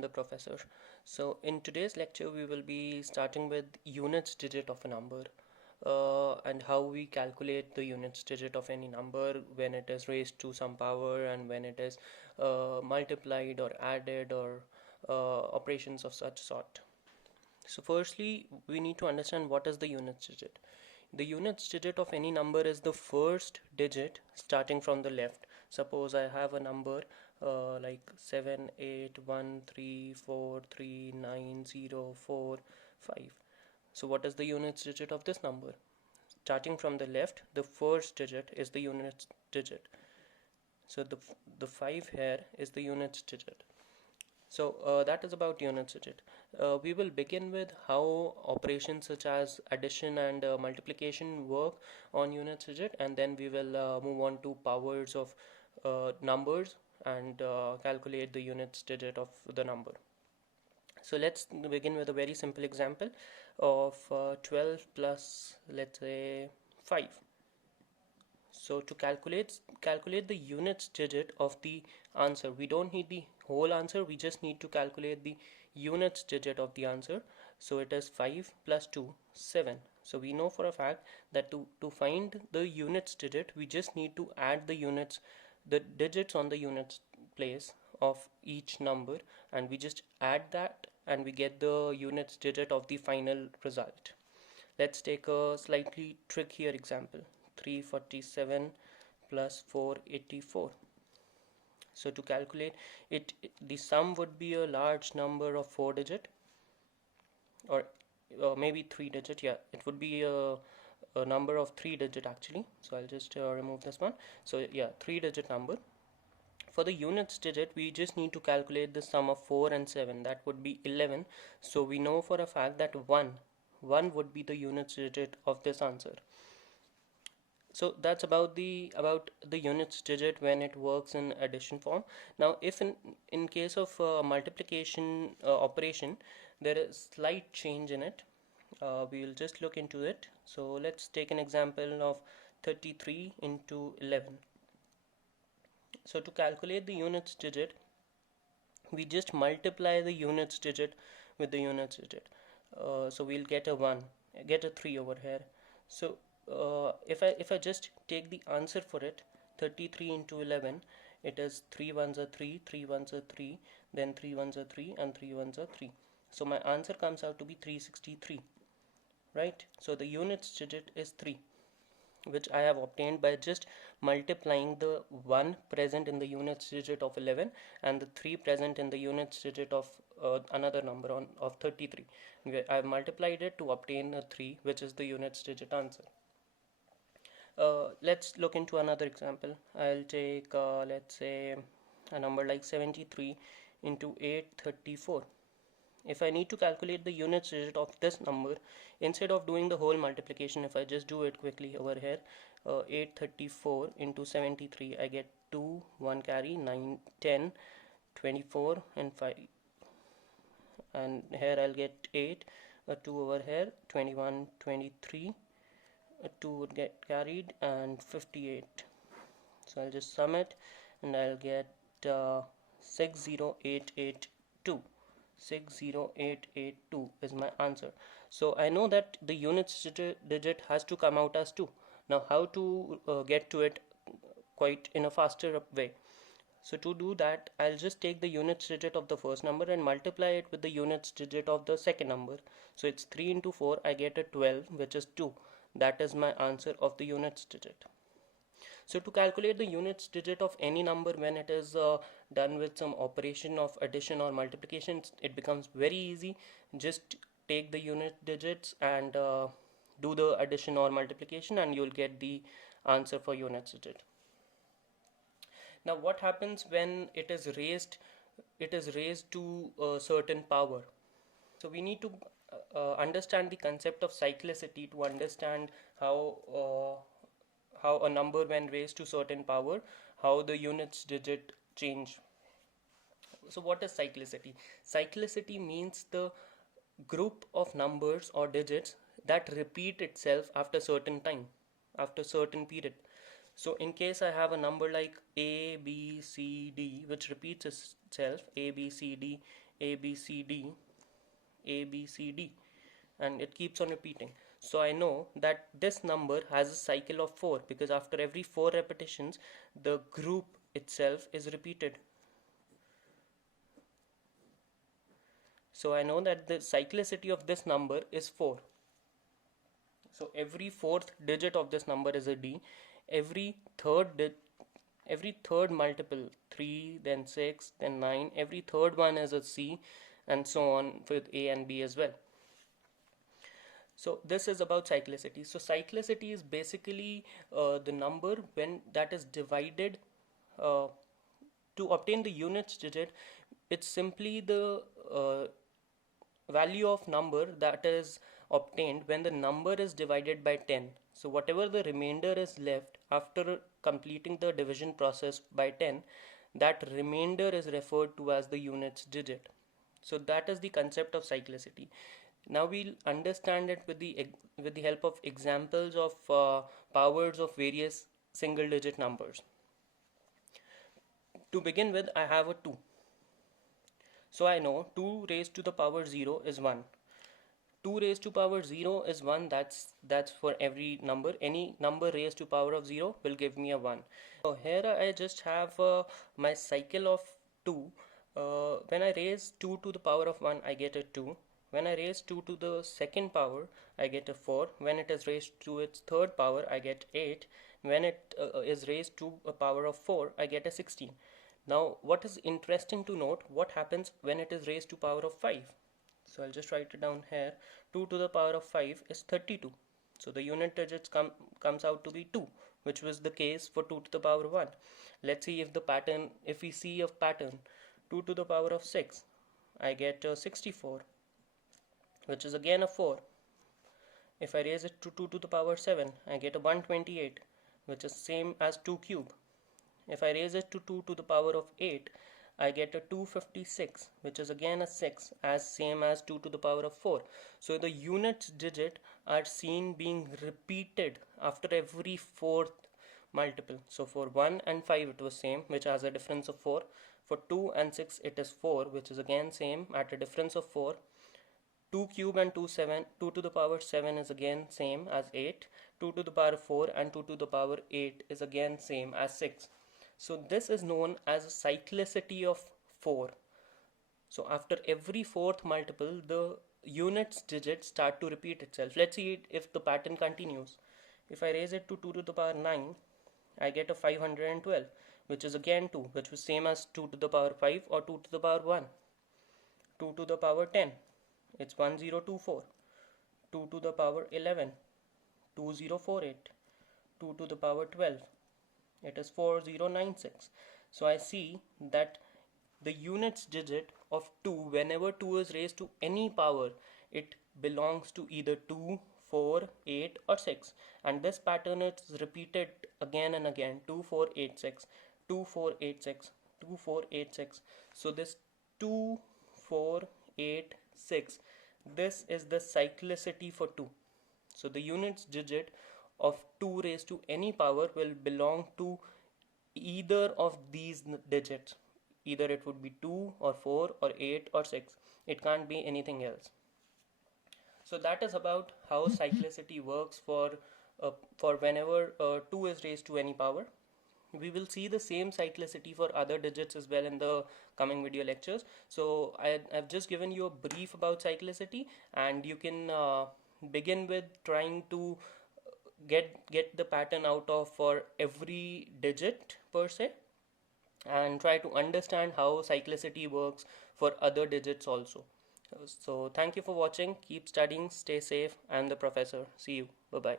am the professor. So in today's lecture we will be starting with units digit of a number and how we calculate the units digit of any number when it is raised to some power and when it is multiplied or added or operations of such sort. So firstly we need to understand what is the units digit. The units digit of any number is the first digit starting from the left. Suppose I have a number like 781343904 5. So what is the units digit of this number? Starting from the left, the first digit is the units digit. So the 5 here is the units digit. So that is about units digit. We will begin with how operations such as addition and multiplication work on units digit, and then we will move on to powers of numbers and calculate the units digit of the number. So let's begin with a very simple example of 12 plus, let's say, 5. So to calculate the units digit of the answer, we don't need the whole answer, we just need to calculate the units digit of the answer. So it is 5 plus 2, 7. So we know for a fact that to find the units digit, we just need to add the digits on the units place of each number, and we just add that and we get the units digit of the final result. Let's take a slightly trickier example. 347 plus 484. So to calculate it, the sum would be a large number of 4 digit, or maybe 3 digit. Yeah, it would be a number of 3 digit actually. So I'll just remove this one. So yeah, 3 digit number. For the units digit, we just need to calculate the sum of 4 and 7. That would be 11. So we know for a fact that 1 would be the units digit of this answer. So that's about the units digit when it works in addition form. Now if in case of multiplication operation, there is slight change in it. We'll just look into it. So let's take an example of 33 into 11. So to calculate the units digit, we just multiply the units digit with the units digit. So we'll get a 3 over here. So if I just take the answer for it, 33 into 11, it is 3 ones are 3, 3 ones are 3, then 3 ones are 3, and 3 ones are 3. So my answer comes out to be 363, right? So the units digit is 3, which I have obtained by just multiplying the 1 present in the units digit of 11 and the 3 present in the units digit of another number of 33. I have multiplied it to obtain a 3, which is the units digit answer. Let's look into another example. I'll take let's say a number like 73 into 834. If I need to calculate the units digit of this number, instead of doing the whole multiplication, if I just do it quickly over here, 834 into 73, I get 2, 1 carry, 9, 10, 24 and 5, and here I'll get 8, a 2 over here, 21, 23, a 2 would get carried, and 58. So I'll just sum it and I'll get 60882. 60882 is my answer. So I know that the units digit has to come out as 2. Now how to get to it quite in a faster way? So to do that, I'll just take the units digit of the first number and multiply it with the units digit of the second number. So it's 3 into 4, I get a 12, which is 2. That is my answer of the units digit. So to calculate the units digit of any number when it is done with some operation of addition or multiplication, it becomes very easy. Just take the unit digits and do the addition or multiplication, and you'll get the answer for units digit. Now what happens when it is raised to a certain power? So we need to understand the concept of cyclicity to understand how a number when raised to certain power, how the units digit change. So what is cyclicity? Cyclicity means the group of numbers or digits that repeat itself after certain time, after certain period. So in case I have a number like A, B, C, D, which repeats itself, A, B, C, D, A, B, C, D, A, B, C, D, and it keeps on repeating. So I know that this number has a cycle of 4 because after every 4 repetitions, the group itself is repeated. So I know that the cyclicity of this number is 4. So every fourth digit of this number is a D. Every third multiple, 3, then 6, then 9, every third one is a C, and so on with A and B as well. So this is about cyclicity. So cyclicity is basically the number when that is divided. To obtain the units digit, it's simply the value of number that is obtained when the number is divided by 10. So whatever the remainder is left after completing the division process by 10, that remainder is referred to as the units digit. So that is the concept of cyclicity. Now we'll understand it with the help of examples of powers of various single digit numbers. To begin with, I have a 2. So I know 2 raised to the power 0 is 1. 2 raised to power 0 is 1. That's for every number. Any number raised to power of 0 will give me a 1. So here I just have my cycle of 2. When I raise 2 to the power of 1, I get a 2. When I raise 2 to the second power, I get a 4. When it is raised to its third power, I get 8. When it is raised to a power of 4, I get a 16. Now, what is interesting to note, what happens when it is raised to power of 5? So I'll just write it down here. 2 to the power of 5 is 32. So the unit digits comes out to be 2, which was the case for 2 to the power 1. Let's see if we see a pattern. 2 to the power of 6, I get 64, which is again a 4. If I raise it to 2 to the power 7, I get a 128, which is same as 2 cube. If I raise it to 2 to the power of 8, I get a 256, which is again a 6, as same as 2 to the power of 4. So the units digit are seen being repeated after every fourth multiple. So for 1 and 5 it was same, which has a difference of 4. For 2 and 6 it is 4, which is again same at a difference of 4. 2 cube and 2 to the power 7 is again same as 8. 2 to the power 4 and 2 to the power 8 is again same as 6. So this is known as cyclicity of 4. So after every fourth multiple, the units digits start to repeat itself. Let's see if the pattern continues. If I raise it to 2 to the power 9, I get a 512, which is again 2, which was same as 2 to the power 5 or 2 to the power 1. 2 to the power 10, it's 1024. 2 to the power 11, 2048. 2 to the power 12, it is 4096. So I see that the units digit of 2, whenever 2 is raised to any power, it belongs to either 2, 4, 8 or 6, and this pattern is repeated again and again. 2486, 2486, 2486. So this 2486, this is the cyclicity for 2. So the units digit of 2 raised to any power will belong to either of these digits. Either it would be 2 or 4 or 8 or 6. It can't be anything else. So that is about how cyclicity works for whenever 2 is raised to any power. We will see the same cyclicity for other digits as well in the coming video lectures. So I've just given you a brief about cyclicity, and you can begin with trying to get the pattern out of for every digit per se, and try to understand how cyclicity works for other digits also. So thank you for watching. Keep studying, stay safe. I'm the professor. See you. Bye bye.